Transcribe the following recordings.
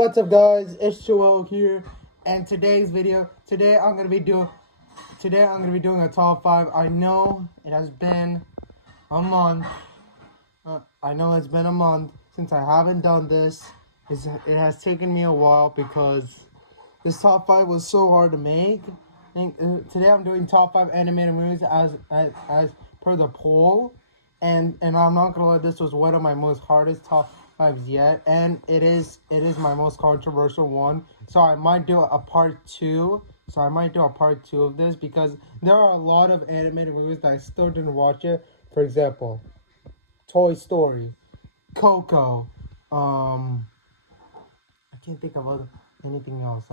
What's up, guys? It's Joel here, and today I'm gonna be doing a top 5. I know it has been a month. I know it's been a month since I haven't done this. It has taken me a while because this top 5 was so hard to make. Today I'm doing top 5 animated movies as per the poll, and I'm not gonna lie, this was one of my most hardest top 5s yet, and it is my most controversial one. So I might do a part 2. So I might do a part 2 of this because there are a lot of animated movies that I still didn't watch it. For example, Toy Story, Coco, I can't think of anything else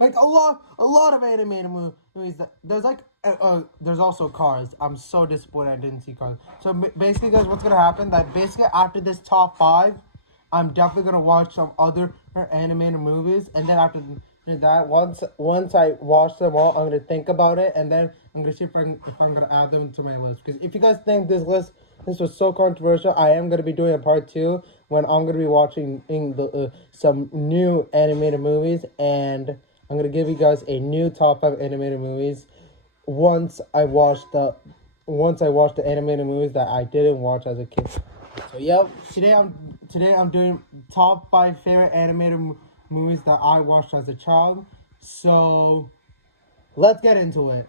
like a lot of animated movies. There's also Cars. I'm so disappointed I didn't see Cars. So basically, guys, what's gonna happen? That basically after this top 5, I'm definitely gonna watch some other animated movies, and then after that, once I watch them all, I'm gonna think about it, and then I'm gonna see if I'm gonna add them to my list. Because if you guys think this was so controversial, I am gonna be doing a part 2 when I'm gonna be watching some new animated movies, and I'm gonna give you guys a new top 5 animated movies once I watch the animated movies that I didn't watch as a kid. So yep, today I'm doing top 5 favorite animated movies that I watched as a child. So let's get into it.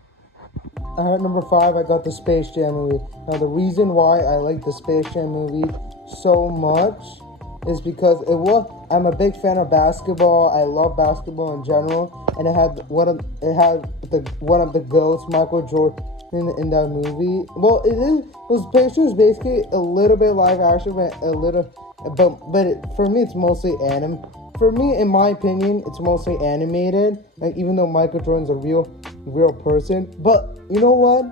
At number 5, I got the Space Jam movie. Now the reason why I like the Space Jam movie so much is because I'm a big fan of basketball. I love basketball in general, and it had one of the GOATs, Michael Jordan, in that movie. Well, Space Jam is basically a little bit live action, but for me it's mostly For me, in my opinion, it's mostly animated. Like, even though Michael Jordan's a real person, but you know what?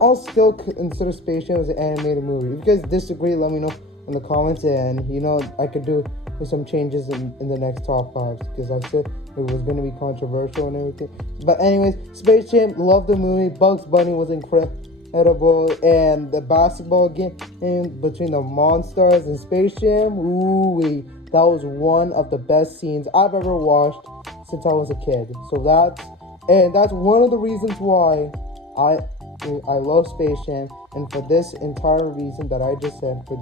I'll still consider Space Jam as an animated movie. If you guys disagree, let me know in the comments, and I could do some changes in the next top 5 because I said it was going to be controversial and everything. But anyways, Space Jam, love the movie. Bugs Bunny was incredible, and the basketball game between the Monsters and Space Jam, that was one of the best scenes I've ever watched since I was a kid. So that's one of the reasons why I love Space Jam, and for this entire reason that I just said, for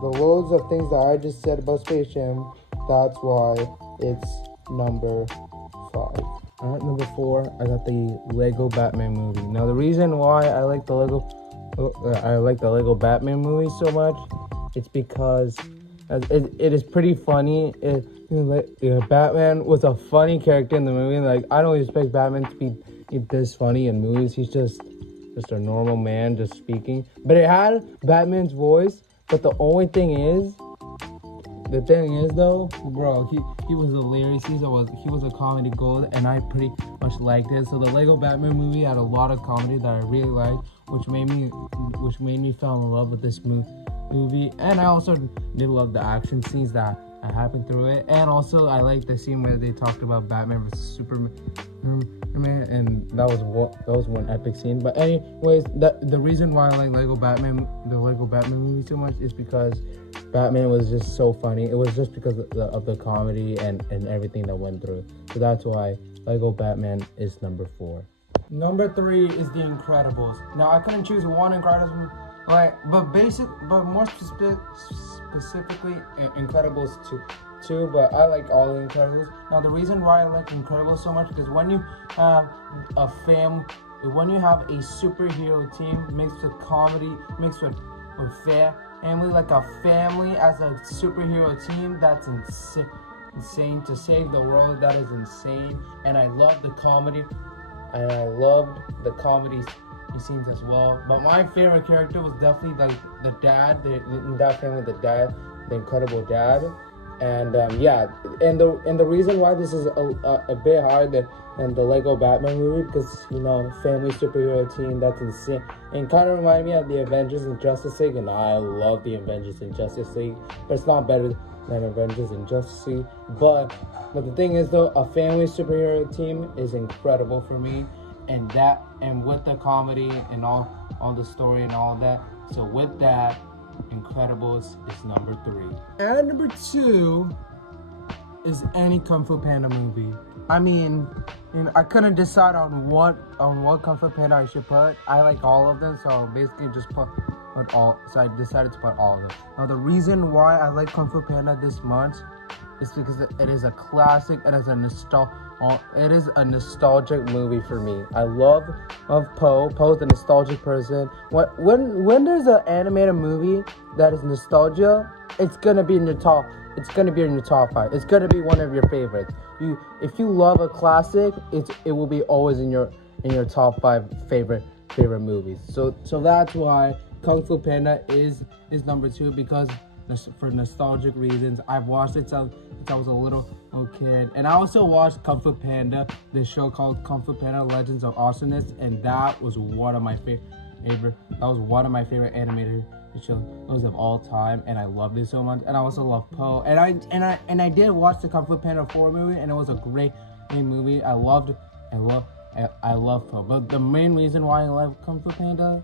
the loads of things that I just said about Space Jam, that's why it's number 5. At number 4, I got the Lego Batman movie. Now the reason why I like the Lego Batman movie so much, it's because it is pretty funny. Batman was a funny character in the movie. Like, I don't expect Batman to be this funny in movies. He's just a normal man just speaking. But it had Batman's voice. But the thing is though, bro, he was hilarious. He was a comedy gold, and I pretty much liked it. So the Lego Batman movie had a lot of comedy that I really liked, which made me fall in love with this movie. And I also did love the action scenes that happened through it, and also I like the scene where they talked about Batman versus Superman, and that was one epic scene. But anyways, the reason why I like the Lego Batman movie so much is because Batman was just so funny. It was just because of the comedy and everything that went through. So that's why Lego Batman is number 4. Number 3 is The Incredibles. Now I couldn't choose one Incredibles movie. But more specifically, Incredibles 2, but I like all the Incredibles. Now, the reason why I like Incredibles so much is when you have when you have a superhero team mixed with comedy, mixed with family, like a family as a superhero team, that's insane. To save the world, that is insane. And I love the comedy, and I loved the comedy scenes as well. But my favorite character was definitely like the dad, in that family, the incredible dad. And and the reason why this is a bit higher than the Lego Batman movie, because family superhero team, that's insane, and kind of remind me of the Avengers and Justice League, and I love the Avengers and Justice League, but it's not better than Avengers and Justice League. But the thing is though, a family superhero team is incredible for me, and with the comedy and all the story and all that. So with that, Incredibles is number 3. And number 2 is any Kung Fu Panda movie. I mean, I couldn't decide on what Kung Fu Panda I should put. I like all of them, so basically just put all. So I decided to put all of them. Now the reason why I like Kung Fu Panda this much is because it is a classic. It is a nostalgic movie for me. I love Po. Po's a nostalgic person. When there's an animated movie that is nostalgia, it's gonna be in your top. It's gonna be in your top 5. It's gonna be one of your favorites. If you love a classic, it will be always in your top 5 favorite movies. So that's why Kung Fu Panda is number 2, because for nostalgic reasons. I've watched it since I was a little kid, and I also watched Kung Fu Panda, this show called Kung Fu Panda: Legends of Awesomeness, and that was one of my favorite. That was one of my favorite animated shows of all time, and I loved it so much. And I also love Po, and I did watch the Kung Fu Panda 4 movie, and it was a great movie. I love Po, but the main reason why I love Kung Fu Panda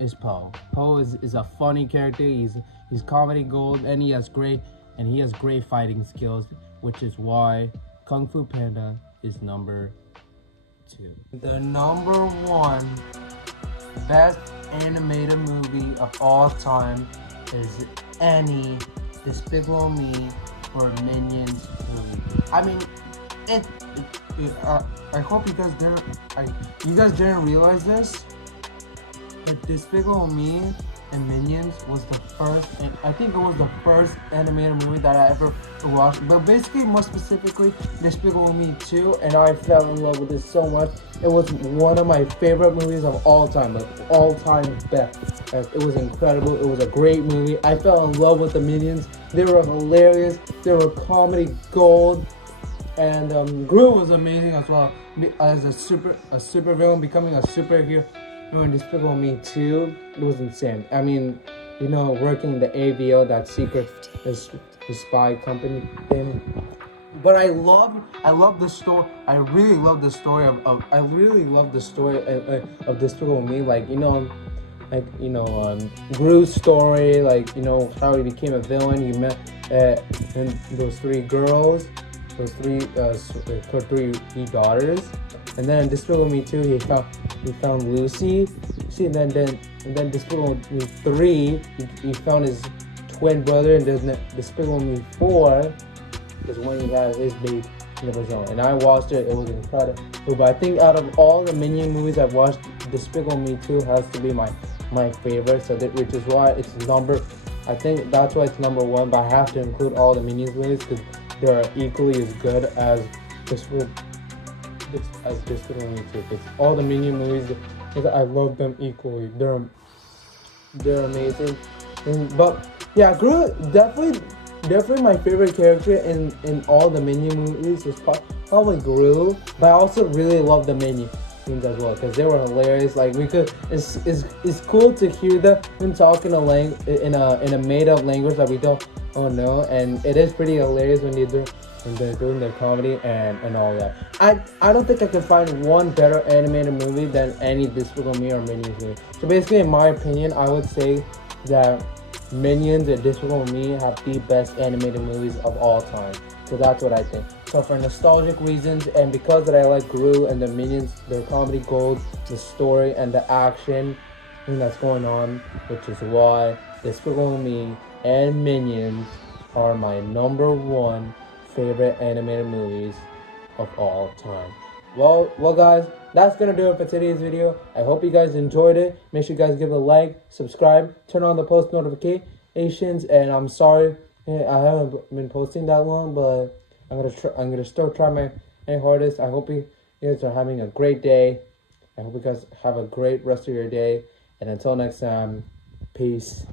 is Po. Po is a funny character. He's comedy gold, and he has great fighting skills, which is why Kung Fu Panda is number 2. The number 1 best animated movie of all time is any Despicable Me or Minions movie. I mean, I hope you guys didn't realize this, but Despicable Me and Minions was the first, and I think it was the first animated movie that I ever watched. But basically, more specifically, Despicable Me 2, and I fell in love with it so much. It was one of my favorite movies of all time, like all-time best. It was incredible. It was a great movie. I fell in love with the Minions. They were hilarious. They were comedy gold, and Gru was amazing as well. As a super villain, becoming a superhero. In Despicable Me 2, it was insane. I mean, working in the AVO, that secret spy company thing. But I love the story. I really love the story of Despicable Me. Gru's story. How he became a villain. He met and those 3 girls, those 3 daughters. And then in Despicable Me 2, he found Lucy. And then Despicable Me 3, he found his twin brother. And then Despicable Me 4 is when he had his baby of his own. And I watched it. It was incredible. But I think out of all the Minion movies I've watched, Despicable Me 2 has to be my favorite. Which is why it's I think that's why it's number 1. But I have to include all the Minions movies because they're equally as good as Despicable Me 2. It's all the Minion movies. I love them equally. They're amazing. But yeah, Gru definitely my favorite character in all the Minion movies is probably Gru. But I also really love the Minions as well because they were hilarious. It's cool to hear them talk in a made up language that we don't know, and it is pretty hilarious when they're doing their comedy and all that. I don't think I can find one better animated movie than any Despicable Me or Minions movie. So basically, in my opinion, I would say that Minions and Despicable Me have the best animated movies of all time. So that's what I think. So for nostalgic reasons, and because that I like Gru and the Minions, their comedy gold, the story and the action that's going on, which is why Despicable Me and Minions are my number 1 favorite animated movies of all time. Well guys, that's gonna do it for today's video. I hope you guys enjoyed it. Make sure you guys give it a like, subscribe, turn on the post notifications, and I'm sorry I haven't been posting that long, but I'm gonna still try my hardest. I hope you guys are having a great day. I hope you guys have a great rest of your day, and until next time, peace.